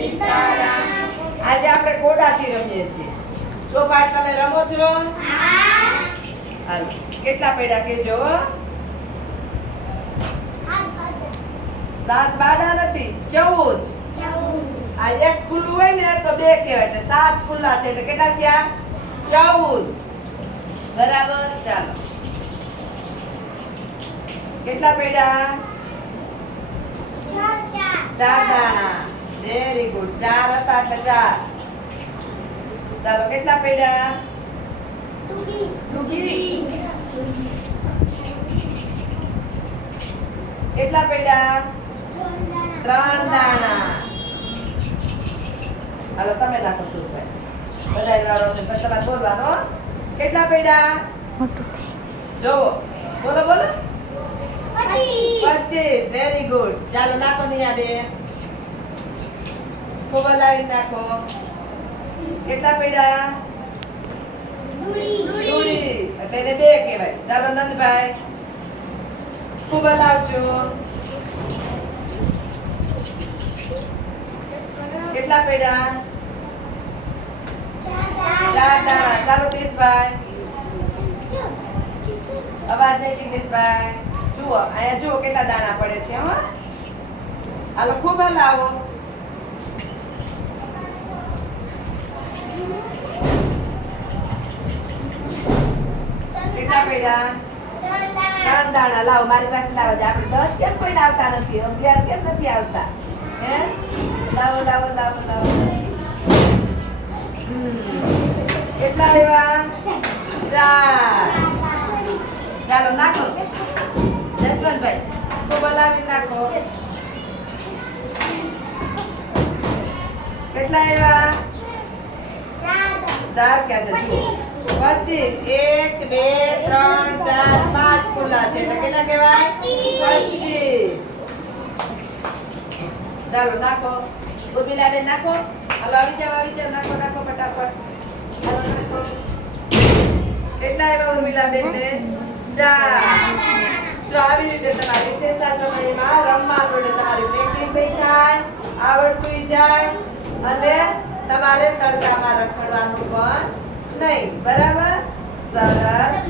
સીતારામ. આજે આપણે ગોડાથી રમીએ છીએ. ચોપાટ તમે રમો છો? હાલો કેટલા પૈડા કેજો સાત બાડા. નથી ચૌદ. આ એક ખુલ્લું હોય ને તો બે કહેવાય એટલે સાત ખુલ્લા છે એટલે કેટલા થયા? ચૌદ. બરાબર ચાલો. કેટલા પૈડા ચાર દાણા. વેરી ગુડ ચાર હતા ટકા ચાર ચાલો કેટલા પેડા. કેટલા પેડા ત્રણ દાણા. હાલો તમે નાખો સુરભાઈ બધા વાળો છે તમારે બોલવાનો હો. કેટલા પૈડા જોવો બોલો બોલો. પચીસ. વેરી ગુડ ચાલો નાખો નિયા બેન ખૂબ લાવી નાખો. કેટલા પૈડા દૂડી એટલે એને બે કહેવાય. ચાલો નંદભાઈ ખૂબ લાવજો. કેટલા પૈડા ચાર દાણા. ચાલો ક્રિશભાઈ અવાજ નહીં જિગ્નેશભાઈ જુઓ અહીંયા જુઓ કેટલા દાણા પડે છે હા. હાલો ખૂબ લાવો. કેમ કોઈ આવતા નથી? અગિયાર ચાલો નાખો. જસવંતભાઈ ખૂબ લાવી નાખો. કેટલા આવ્યા ચાર ક્યાં જુઓ. પચીસ. એક, બે, ત્રણ, ચાર, પાંચ ખુલ્લા છે. એટલે કેટલા કહેવાય? પચીસ. ચાલો, નાખો. ઉર્મિલાબેન નાખો. હાલો, આવી જાવ આવી જાવ નાખો નાખો, ફટાફટ. કેટલા આવ્યા ઉર્મિલાબેન ને? ચાર. જો આવી રીતે તમારી વિશેષતા સમયમાં રમવાનું તમારી પ્રેક્ટિસ થઈ થાય આવડતું જાય. અને તમારે તડકામાં રખડવાનું પણ નહીં બરાબર? સરસ.